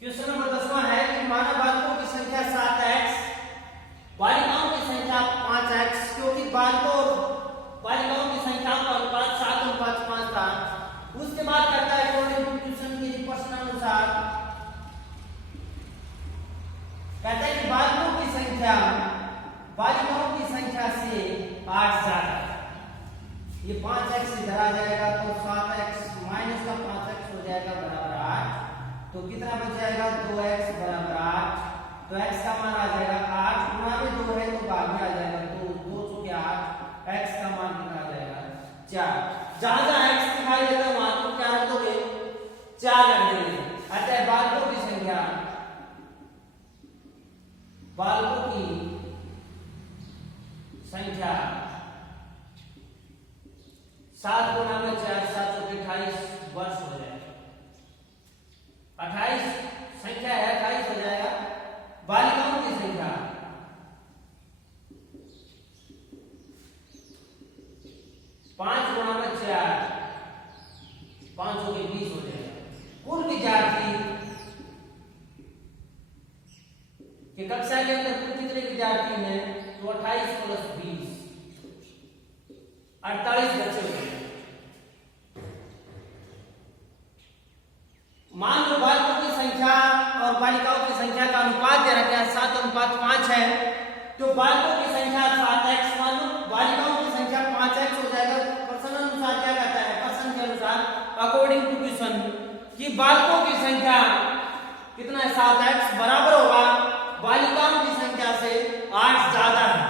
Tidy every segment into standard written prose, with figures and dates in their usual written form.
Question number 10वां है कि मानव बालकों की संख्या 7x, बालिकाओं की संख्या 5x, क्योंकि बालकों और बालिकाओं की संख्याओं का अनुपात 7:5 था। उसके बाद कहता है अकॉर्डिंग टू क्वेश्चन के प्रश्न अनुसार कहता है कि बालकों की संख्या बालिकाओं की संख्या से 8 ज्यादा है। ये 5x इधर आ जाएगा तो 7x माइनस का 5x हो जाएगा बराबर 8। तो कितना बच जाएगा 2x बराबर 8। तो x का मान आ जाएगा 8 गुणा में 2 है तो भाग में आ जाएगा तो 2 चौके 8। x का मान कितना आ जाएगा 4। जहां जहां x दिखाई देता है वहां तुम क्या रख दोगे 4 रख देंगे। अतः बालकों की संख्या संख्या 7 गुणा में 4 7 चौके 28 वर्ष हो जाएगा। 28 संख्या है 28 हो जाएगा। बालिकाओं की संख्या 5 गुणा में 4 5 चौके 20 हो जाएगा। कुल विद्यार्थी कि कक्षा के अंदर कुल कितने विद्यार्थी हैं तो 28 प्लस 20 48 बच्चे हो गए। मान लो बालकों की संख्या और बालिकाओं की संख्या का अनुपात दे रखा है 7:5 है। तो बालकों की संख्या 7x मान लो, बालिकाओं की संख्या 5x हो जाएगा। प्रश्न अनुसार क्या कहता है, प्रश्न के अनुसार अकॉर्डिंग टू क्वेश्चन कि बालकों की संख्या कितना है 7x बराबर होगा बालिकाओं की संख्या से 8 ज्यादा है।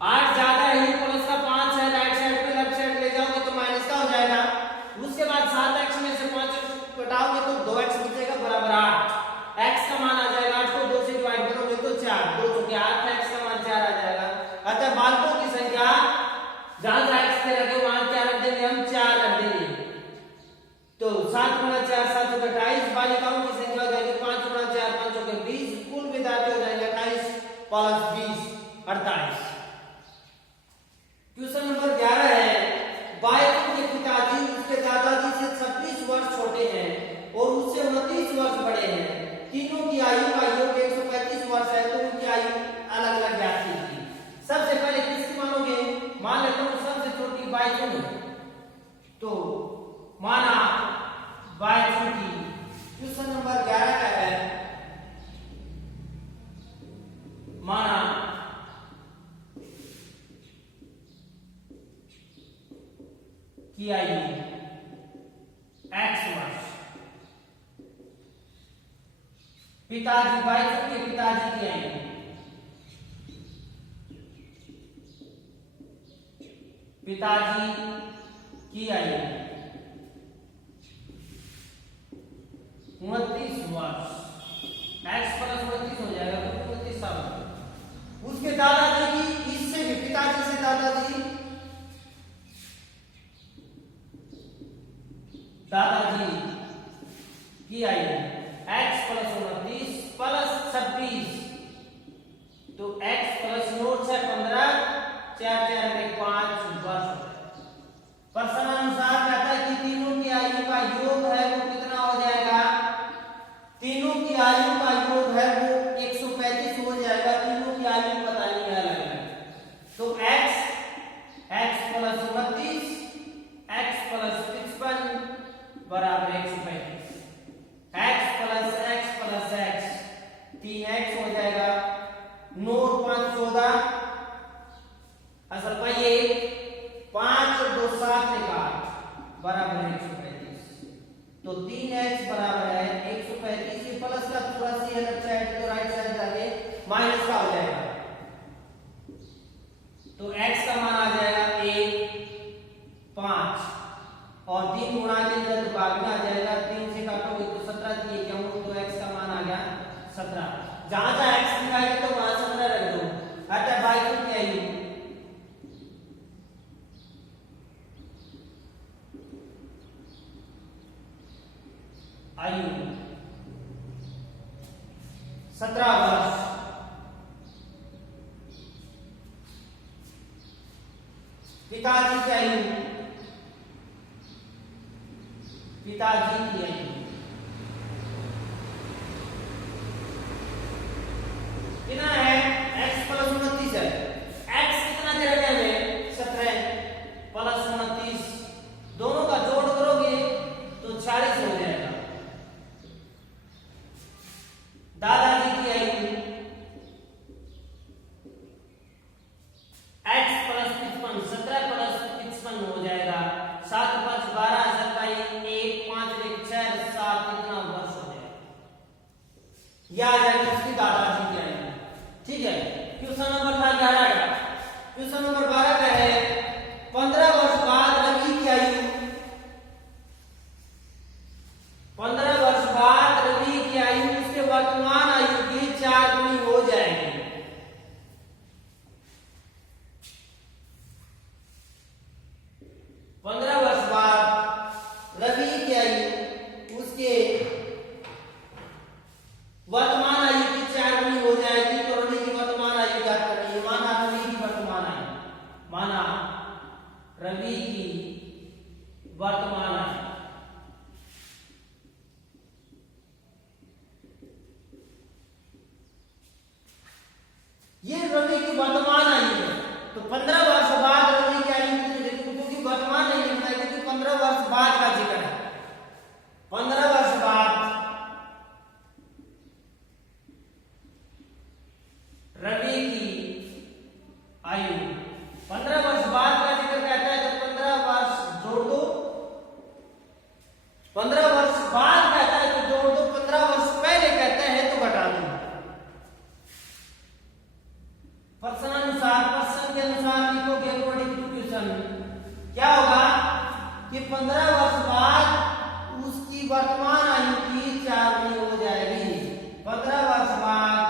8 ज्यादा है, ये प्लस का 5 है, राइट साइड पे लेफ्ट साइड ले जाओगे तो माइनस का हो जाएगा। उसके बाद 7x में से 5x घटाओगे तो 2x बचेगा बराबर 8। x का मान आ जाएगा 8 को 2 से डिवाइड करोगे तो 4 2 चौके 8 x का मान 4 आ जाएगा। अतः बालकों की संख्या जहां जहां x के रखे वहां क्या रख देंगे हम 4 रख देंगे। तो 7 गुणा 4 7 चौके 28। बालिकाओं की संख्या हो जाएगी 5 गुणा 4 5 चौके 20। कुल विद्यार्थी हो जाएंगे 28 प्लस 20 48। क्वेश्चन नंबर 11 है बालकों के पिताजी उसके दादाजी से 26 वर्ष छोटे हैं और उससे 29 वर्ष बड़े हैं। तीनों की आयु का योग 135 वर्ष है तो उनकी आयु अलग अलग ज्ञात कीजिए। सबसे पहले किसकी मानोगे, मान लेता हूं सबसे छोटी 22 तो माना 22 की। क्वेश्चन नंबर 11 का है माना की आयु x वर्ष। पिताजी 22 के पिताजी की आयु की आयु 29 वर्ष। x प्लस 29 हो जाएगा तो 29 साल। उसके दादाजी की इससे भी पिताजी से दादाजी की आयु x प्लस 29 प्लस 26 तो x प्लस 9 से 15 4 4 में 5 वर्ष। प्रश्न अनुसार कहता है कि तीनों की आयु का योग है वो कितना हो जाएगा, तीनों की आयु का योग है वो 135 हो जाएगा। तीनों की आयु बतानी है अलग अलग। तो x प्लस 29 x प्लस 55 बराबर 135। x प्लस x 3x हो जाएगा। 9 और 5 14 असल पाइए 5 और 2 7 एक 8 बराबर 135। तो 3x बराबर है 135। ये प्लस का चौरासी है लेफ्ट साइड तो राइट साइड जाके माइनस का हो जाएगा। तो x का मान आ जाएगा 1 5 और 3 गुणा के अंदर तो भाग में आ जाएगा। 3 से काटोगे तो 17 दिए क्या हो तो x का मान आ गया 17। जहां जहां x दिखाई तो वहां 17 रख दो। अतः बालकों की आयु आयु 17 वर्ष। पिताजी की आयु पिताजी की आयु 15 वर्ष बाद कहता है तो जोड़ दो, 15 वर्ष पहले कहते हैं तो घटा दो। प्रश्न के अनुसार लिखोगे अकॉर्डिंग टू क्वेश्चन। क्या होगा कि 15 वर्ष बाद उसकी वर्तमान आयु की 4 गुनी हो जाएगी। 15 वर्ष बाद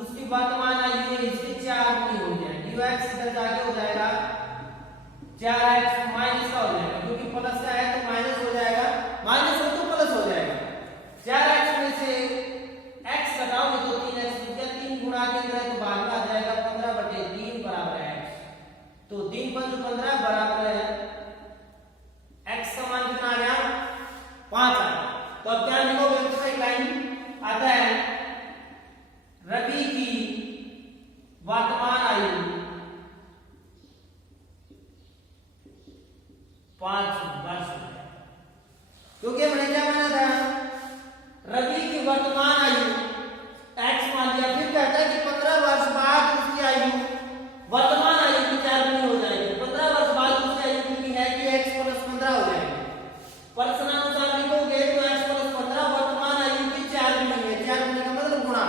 उसकी वर्तमान आयु इसकी 4 गुनी हो जाएगी। x इधर जाके हो जाएगा 4x माइनस का हो जाएगा, क्योंकि प्लस का है तो माइनस हो जाएगा, माइनस हो तो प्लस हो जाएगा। 4x में से x घटाओगे तो 3x बच गया, 3 गुणा के अंदर है तो भाग में आ जाएगा 15/3 बराबर है x। तो 3 × 5 = 15 बराबर है x का मान कितना आ गया 5 आ गया। तो अब क्या लिखोगे, एक लाइन आता है रवि की वर्तमान आयु 5 वर्ष, क्योंकि हमने क्या माना था, रवि की वर्तमान आयु x मान लिया, फिर कहता है कि 15 वर्ष बाद उसकी आयु वर्तमान आयु की 4 गुनी हो जाएगी। 15 वर्ष बाद उसकी आयु कितनी है कि x + 15 हो जाएगी। प्रश्नानुसार लिखोगे तो x + 15 वर्तमान आयु की 4 गुनी है। 4 गुनी का मतलब गुणा,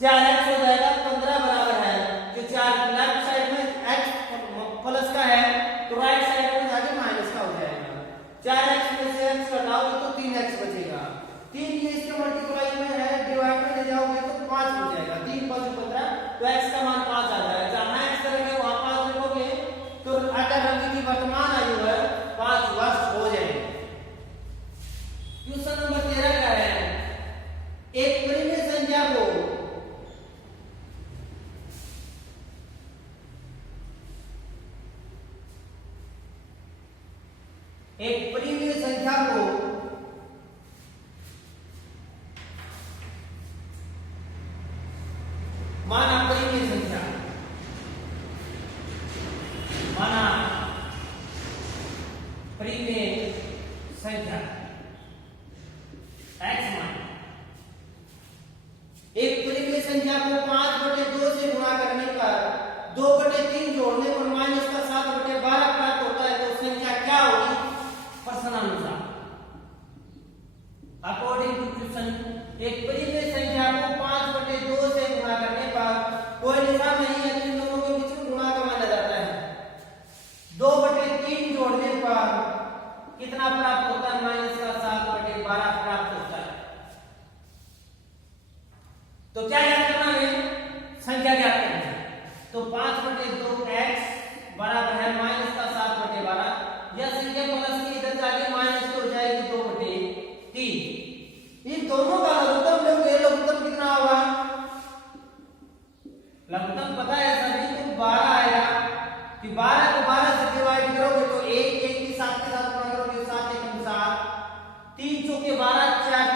4x हो जाएगा 15 बराबर है जो 4 लेफ्ट साइड में x प्लस का है तो राइट साइड में जाके माइनस का हो जाएगा। 4x में से x घटाओगे तो 3x बचेगा। 3 ये इसके मल्टीप्लाई में है, डिवाइड में ले जाओगे तो 5 हो जाएगा। 3 × 5 = 15 तो x का मान 5 आ जाएगा। जहां x करेंगे वहां 5 लिखोगे तो अगर रवि की वर्तमान आयु है 5 वर्ष हो जाएगी। क्वेश्चन नंबर 13 का है, एक परिमेय संख्या को माना परिमेय संख्या x मान एक परिमेय संख्या को 5/2 से गुणा करने पर 2/3 जोड़ने पर माइनस का 7/12 प्राप्त होता है, तो संख्या क्या होगी प्रश्नानुसार। अकॉर्डिंग टू क्वेश्चन, एक परिमेय संख्या को 5/2 से गुणा करने पर कोई निशान नहीं है, इन दोनों के बीच में गुणा का माना जाता है। 2/3 जोड़ने पर कितना प्राप्त होता है, माइनस का 7/12 प्राप्त होता है। तो क्या याद करना है, संख्या ज्ञात करनी है। तो 5/2x बराबर है माइनस का 7/12। यह संख्या प्लस की इधर जाके माइनस हो जाएगी 2/3। इन दोनों का लघुत्तम लोगे, लघुत्तम कितना होगा, लघुत्तम पता है सभी को 12 आएगा कि 12 को 12 से डिवाइड करोगे तो 1 1 की 7 के साथ गुणा करोगे 7 1 7, 3 चौके 12 4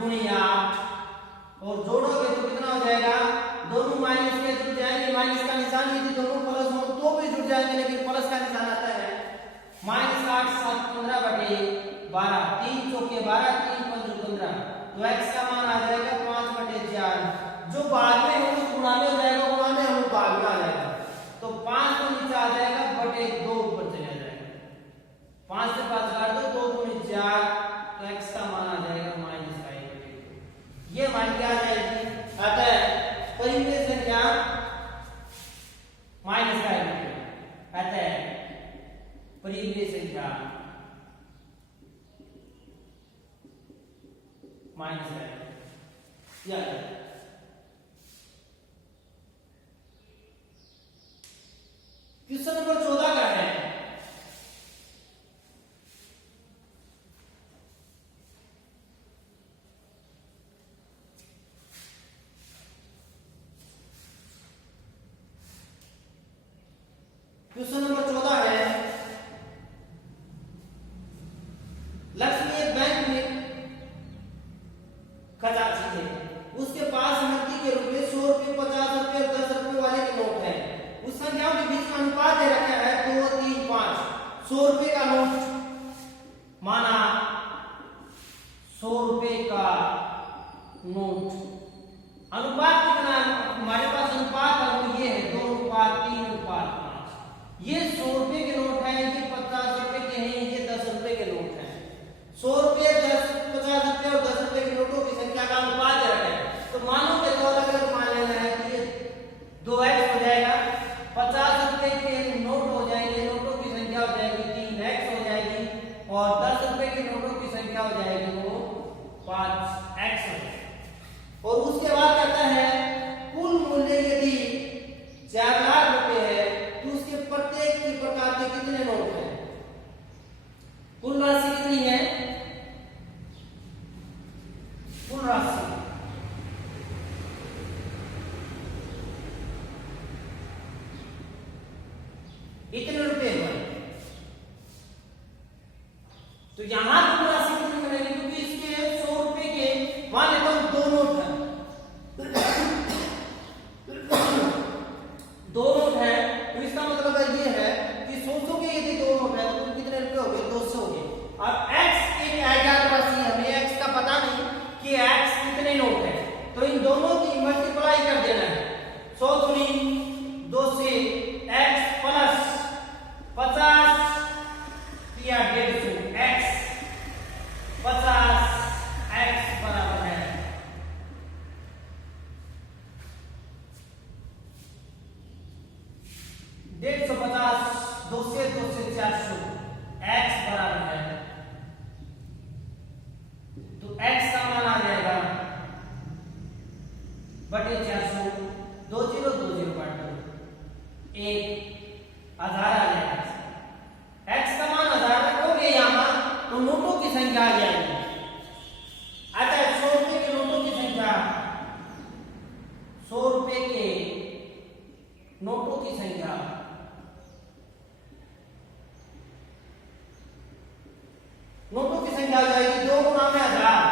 दूनी 8 और जोड़ोगे तो कितना हो जाएगा, दोनों माइनस के जुड़ जाएंगे। माइनस का निशान यदि दोनों प्लस हो तो भी जुड़ जाएंगे, लेकिन प्लस का निशान आता है -8 7 15/12, 3 चौके 12 3 5 15, तो x का मान आ जाएगा 5/4। जो बाद में हम गुणा में हो जाएगा, गुणा में हम भाग में आ जाएगा, तो 5 तो नीचे आ जाएगा /2 ऊपर चला जाएगा। 5 से 5 काट दो, 2 दूनी 4, तो x का मान आ जाएगा -1/2। ये मान क्या आ जाएगी, आता है परिमेय संख्या माइनस का आता है परिमेय संख्या माइनस का या क्वेश्चन नंबर 14 का है, क्वेश्चन नंबर 14 है, लक्ष्मी एक बैंक में खजांची है, उसके पास नकदी के रूप में 100 रुपए 50 रुपए और 10 रुपए वाले के नोट है। उस संख्याओं के बीच में अनुपात दे रखा है 2 3 5। 100 रुपए का नोट माना 100 रुपए का नोट, अनुपात कितना है हमारे पास, अनुपात है वो ये है 2:3:5। ये 100 रुपए के नोट है, ये 50 रुपए के हैं, ये 10 रुपए के नोट हैं। 100 रुपए यहाँ पर राशि कितनी बनेगी, क्योंकि इसके 100 रुपए के मान लेता हूँ 2 नोट है, 2 नोट है, तो इसका मतलब ये है कि 100 के यदि 2 नोट है तो कितने रुपए हो गए, 200 हो गए। अब x एक अज्ञात राशि है, हमें x का पता नहीं कि x कितने नोट है, तो इन दोनों की मल्टीप्लाई कर देना है। 100 गुनी 2 से x प्लस 50 या 150 x 50 x बराबर है 150, 2 से 400 x बराबर है, तो x का मान आ जाएगा बटे 400, 2 0 2 0 काट दो, 1000 आ जाएगा। x का मान 1000 रखोगे यहाँ तो नोटों की संख्या आ जाएगी। आता है 100 रुपए के नोटों की संख्या, 100 रुपए के नोटों की संख्या, नोटों की संख्या आ जाएगी 2 गुना में 1000,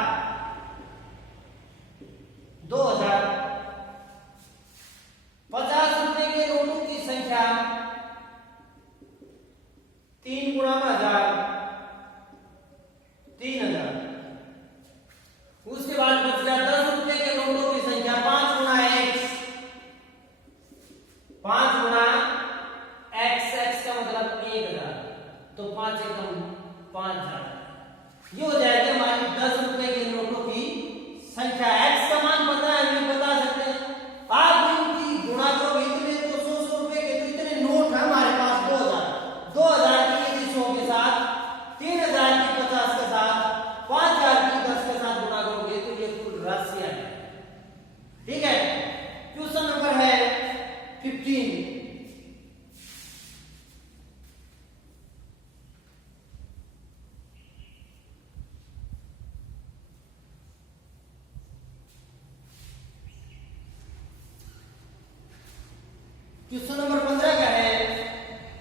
2000। 50 रुपए के नोटों की संख्या 3 गुना में 1000, 3000। उसके बाद बच गया 10 रुपए के नोटों की संख्या 5 गुना x, 5 गुना x, x का मतलब 1000, तो 5 एकम 5000। ये हो जाएगा हमारी 10 रुपए के नोटों की संख्या। x का मान पता है, हमें बता सकते हैं। आप इनकी गुणा करोगे इतने तो 100 रुपए के, तो इतने नोट है हमारे पास 2000 की यदि 100 के साथ, 3000 की 50 के साथ, 5000 की 10 के साथ गुणा करोगे तो ये कुल राशि आ जाएगी। ठीक है, क्वेश्चन नंबर है 15। क्वेश्चन नंबर 15 क्या है,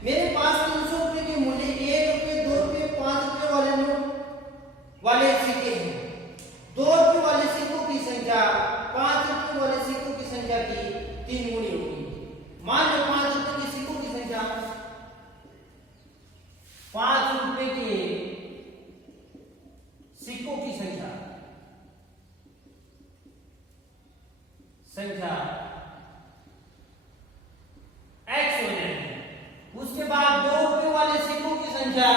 मेरे पास 300 रुपए के मूल्य 1 रुपए 2 रुपए 5 रुपए वाले नोट वाले सिक्के हैं। 2 रुपए वाले सिक्कों की संख्या 5 रुपए वाले सिक्कों की संख्या की 3 गुनी होगी। मान लो 5 रुपए के सिक्कों की संख्या, 5 रुपए के सिक्कों की संख्या x हो जाएगी। उसके बाद 2 रुपए वाले सिक्कों की संख्या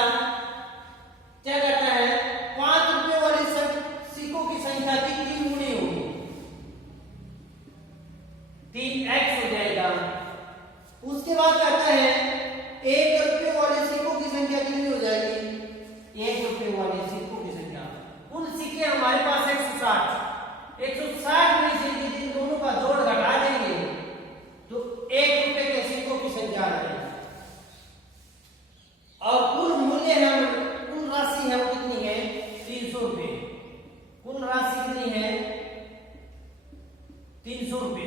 क्या कहता है, 5 रुपए वाले सिक्कों की संख्या की 3 गुनी होगी, 3x हो जाएगा। उसके बाद कहता है 1 रुपए वाले सिक्कों की संख्या कितनी हो जाएगी, 1 रुपए वाले सिक्कों की संख्या, कुल सिक्के हमारे पास 160 में से यदि इन दोनों का जोड़ घटा देंगे तो 1 रुपए के सिक्कों की संख्या आ जाएगी। और कुल मूल्य है, कुल राशि है वो कितनी है, 300 रुपए। कुल राशि कितनी है, 300 रुपए।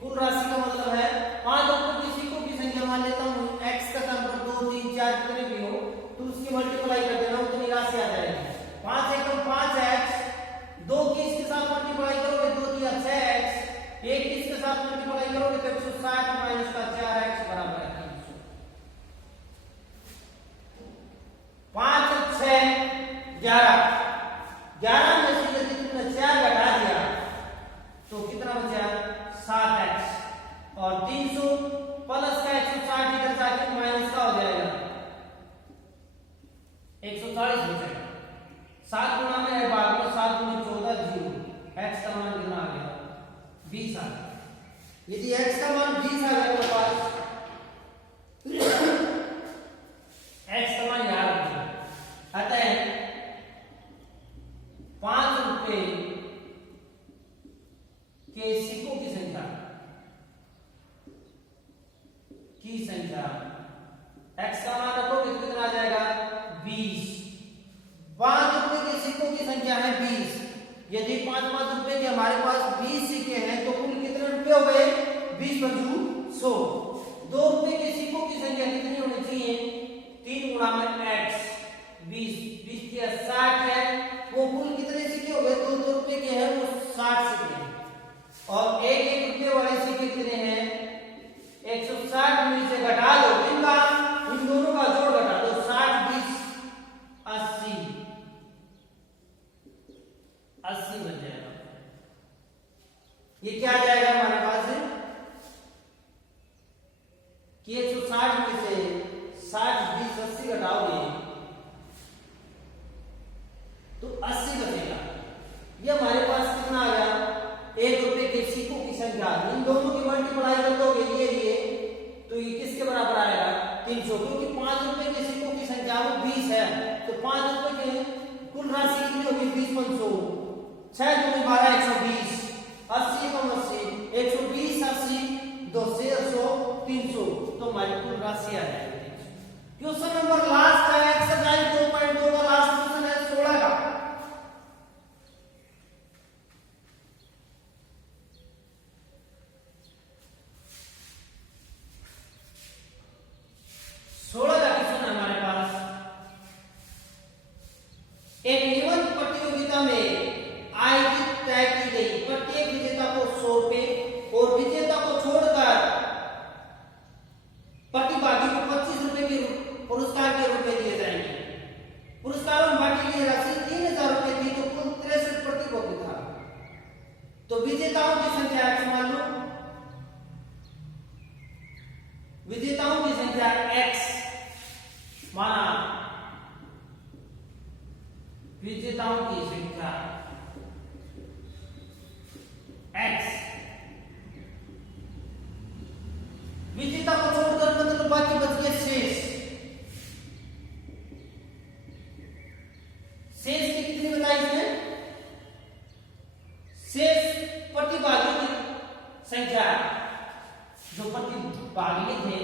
कुल राशि का मतलब है 5 रुपए के सिक्कों की संख्या मान लेता हूँ, x का स्थान पर 2 3 4 कितने भी हो तो उसकी मल्टीप्लाई कर देना, उतनी राशि आ जाएगी। 5 एकम 5x, 2 की इसके साथ मल्टीप्लाई करोगे 2 दिया 6x, 1 इसके साथ मल्टीप्लाई करोगे तो 160 माइनस का 4x बराबर है 300। 5 और 6 11, 11 में से यदि तुमने 4 घटा दिया तो कितना बचा, 7x, और 300 प्लस का 160 इधर जाके माइनस का हो जाएगा 140 हो जाएगा। 7 गुना में है बाद में, 7 गुना 14 0, x का मान कितना आ गया, 20 आ गया। यदि x का मान 20 आ गया तो पास x का मान याद रखिए, अतः 5 रुपए के सिक्कों की संख्या x का मान रखोगे तो कितना आ जाएगा, 20। 5 रुपए के सिक्कों की संख्या है 20। यदि 5-5 रुपए के हमारे पास 20 सिक्के हैं तो कुल कितने रुपए हो गए, 20 बजू 100। 2 रुपए के सिक्कों की संख्या कितनी होनी चाहिए, 3 गुणा में x, 20 20 के 60 160 सिक्के और एक एक रुपये वाले सिक्के कितने हैं 160 में से घटा दो इनका इन दोनों का जोड़ घटा दो 60 20 80 80 बन जाएगा। ये क्या आ जाएगा हमारे पास है कि 160 में से 60 20 80 घटाओगे तो 80 बचेगा। ये हमारे पास कितना आ गया 1 रुपए के सिक्कों की संख्या इन दोनों की मल्टीप्लाई कर दोगे ये तो ये किसके बराबर आएगा 300 क्योंकि 5 रुपए के सिक्कों की संख्या वो 20 है तो 5 रुपए के कुल राशि कितनी होगी 20 500 6 2 12 120 80 कम 80 120 80 200 300 तो हमारी कुल राशि आ जाएगी। क्वेश्चन नंबर लास्ट है एक्सरसाइज 2.2 का लास्ट क्वेश्चन है 16 का। एक निबंध प्रतियोगिता में आयोजित तय की गई प्रत्येक विजेता को 100 रुपए और विजेता को छोड़कर प्रतिभागी को 25 रुपए के पुरस्कार के रूप में दिए जाएंगे। पुरस्कारों में बांटी गई राशि 3000 रुपए थी तो कुल 63 प्रतिभागी था। तो विजेताओं की संख्या x मान लो विजेताओं की संख्या x माना विजेताओं की संख्या x विजेता को छोड़कर मतलब बाकी बच गए शेष की कितनी बताई इसने शेष प्रतिभागियों की संख्या जो प्रतिभागी थे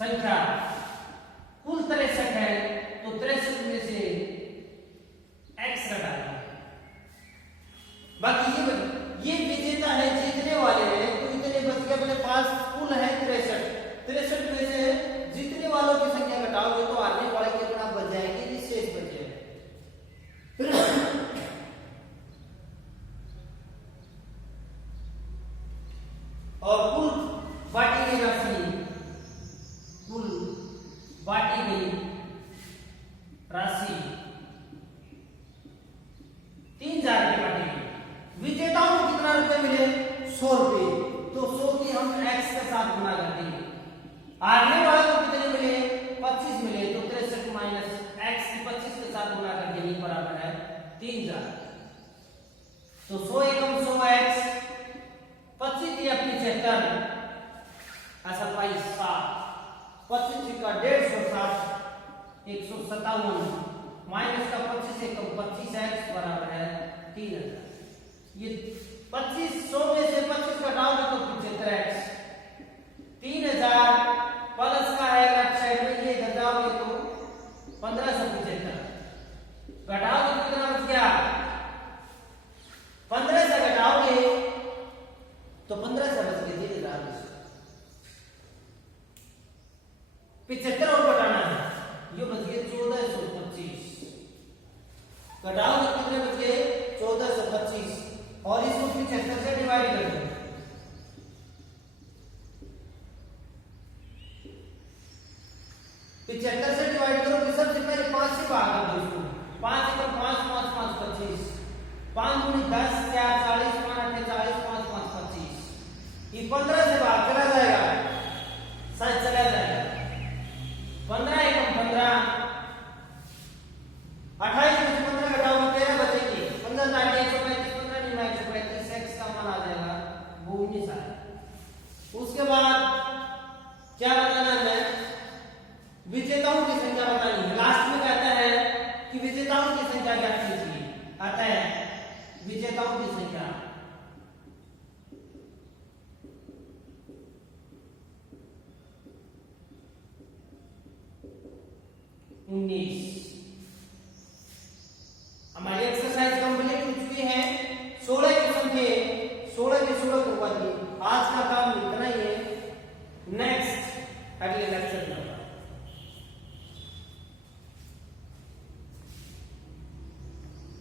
संख्या कुल 63 है तो 63 में से x घटाएंगे बाकी ये विजेता है जीतने वाले हैं तो इतने बच गए अपने पास कुल है 63 में से जीतने वालों की संख्या घटाओगे तो आने वाले कितना बच जाएंगे ये शेष बचे और कुल बांटी गई राशि कुल बांटी गई राशि 3000 की बांटी गई। विजेताओं को कितना रुपए मिले 100 रुपए तो 100 की हम x के साथ गुना कर देंगे। हारने वाले को कितने मिले 25 मिले तो 63 माइनस x की 25 के साथ गुना कर देंगे बराबर है 3000 तो 100 एकम 100 x 25 या 75 ऐसा 25 का 150 157 माइनस का 25 एकम 25x बराबर है 3000। ये 2500 में से 25 घटाओगे तो 75x 3000 प्लस का है लेफ्ट साइड में ये घटाओगे तो 1575 घटाओगे तो कितना बच गया 15 से घटाओगे तो 15 से बच गए 75 और घटाना है ये बच गए 1425 घटाओगे तो कितने बच गए 1425 और इसको 75 से डिवाइड कर दो 75 से डिवाइड करो तो सबसे पहले 5 से भाग कर दो इसको 5 एकम 5 5 5 25 5 गुनी 10 4 40 5 8 40 5 5 25 ये 15 से भाग चला जाएगा शायद चला जाएगा 15 एकम 15 28 में से 15 घटाओ 13 बचेगी 15 दाटे 135 15 नहीं 135 x का मान आ जाएगा वो 19 आएगा। उसके बाद क्या बताना है विजेताओं की संख्या बतानी है। लास्ट में कहता है कि विजेताओं की संख्या क्या कीजिए आता है विजेताओं की संख्या 19